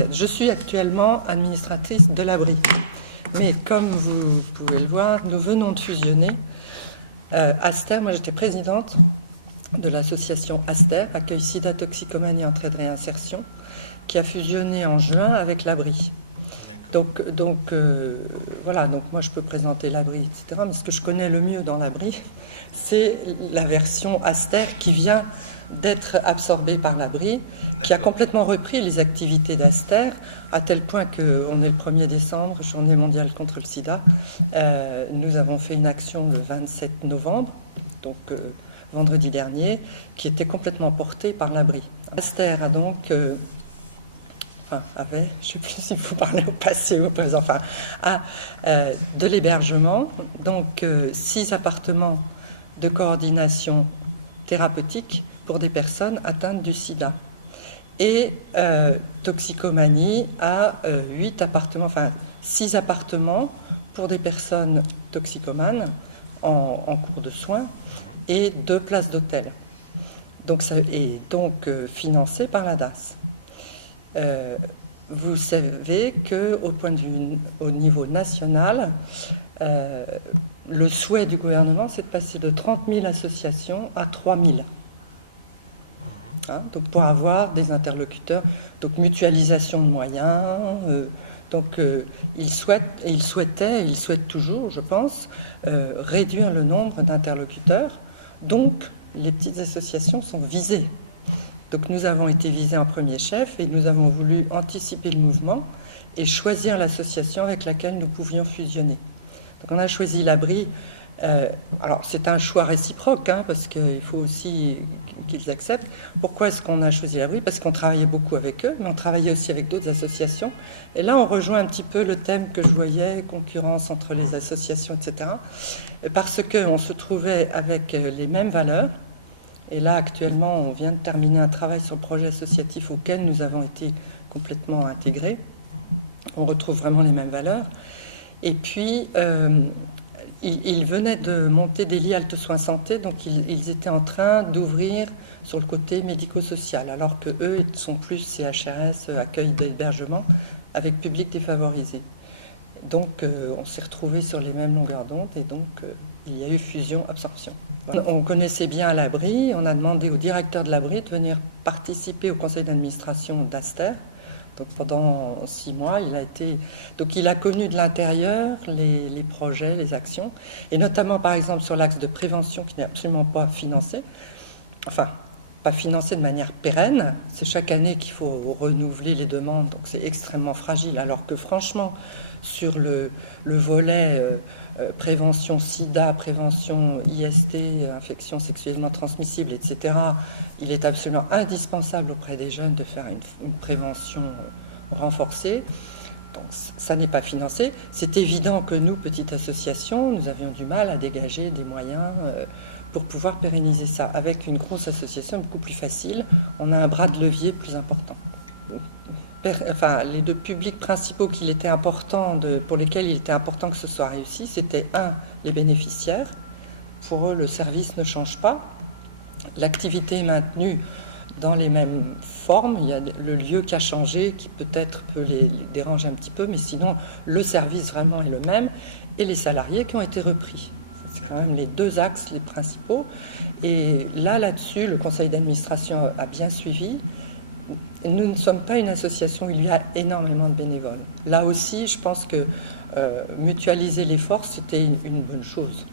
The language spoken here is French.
étiquette. Je suis actuellement administratrice de l'abri. Mais comme vous pouvez le voir, nous venons de fusionner. Aster, moi j'étais présidente de l'association Aster, Accueil Sida, Toxicomanie, Entraide Réinsertion, qui a fusionné en juin avec l'abri. Donc voilà, donc moi je peux présenter l'abri, etc. Mais ce que je connais le mieux dans l'abri, c'est la version Aster qui vient d'être absorbée par l'abri, qui a complètement repris les activités d'Aster, à tel point qu'on est le 1er décembre, journée mondiale contre le sida. Nous avons fait une action le 27 novembre, donc vendredi dernier, qui était complètement portée par l'abri. Aster a donc... avait, je ne sais plus s'il faut parler au passé ou au présent, de l'hébergement, donc 6 appartements de coordination thérapeutique pour des personnes atteintes du sida. Et toxicomanie à 6 appartements pour des personnes toxicomanes en cours de soins et 2 places d'hôtel. Donc ça est donc financé par la DAS. Vous savez qu'au niveau national, le souhait du gouvernement, c'est de passer de 30 000 associations à 3 000. Donc pour avoir des interlocuteurs, donc mutualisation de moyens. Ils souhaitent toujours, je pense, réduire le nombre d'interlocuteurs. Donc les petites associations sont visées. Donc nous avons été visés en premier chef et nous avons voulu anticiper le mouvement et choisir l'association avec laquelle nous pouvions fusionner. Donc on a choisi l'abri. Alors c'est un choix réciproque, parce qu'il faut aussi qu'ils acceptent. Pourquoi est-ce qu'on a choisi l'abri? Parce qu'on travaillait beaucoup avec eux, mais on travaillait aussi avec d'autres associations. Et là on rejoint un petit peu le thème que je voyais, concurrence entre les associations, etc. Parce qu'on se trouvait avec les mêmes valeurs. Et là, actuellement, on vient de terminer un travail sur le projet associatif auquel nous avons été complètement intégrés. On retrouve vraiment les mêmes valeurs. Et puis, ils venaient de monter des lits halte soins santé, donc ils étaient en train d'ouvrir sur le côté médico-social, alors qu'eux sont plus CHRS, accueil d'hébergement, avec public défavorisé. Donc, on s'est retrouvés sur les mêmes longueurs d'onde, et donc, il y a eu fusion-absorption. On connaissait bien l'abri, on a demandé au directeur de l'abri de venir participer au conseil d'administration d'Aster. Donc pendant 6 mois, il a connu de l'intérieur les projets, les actions, et notamment par exemple sur l'axe de prévention qui n'est absolument pas financé, pas financé de manière pérenne. C'est chaque année qu'il faut renouveler les demandes, donc c'est extrêmement fragile, alors que franchement, sur le volet prévention sida, prévention IST, infections sexuellement transmissibles, etc., il est absolument indispensable auprès des jeunes de faire une prévention renforcée. Donc ça n'est pas financé. C'est évident que nous, petite association, nous avions du mal à dégager des moyens pour pouvoir pérenniser ça. Avec une grosse association, beaucoup plus facile, on a un bras de levier plus important. Les 2 publics principaux pour lesquels il était important que ce soit réussi, c'était les bénéficiaires. Pour eux, le service ne change pas. L'activité est maintenue dans les mêmes formes. Il y a le lieu qui a changé, qui peut-être peut les déranger un petit peu, mais sinon, le service vraiment est le même. Et les salariés qui ont été repris. C'est quand même les 2 axes, les principaux. Et là-dessus, le conseil d'administration a bien suivi. Nous ne sommes pas une association où il y a énormément de bénévoles. Là aussi, je pense que mutualiser les forces, c'était une bonne chose.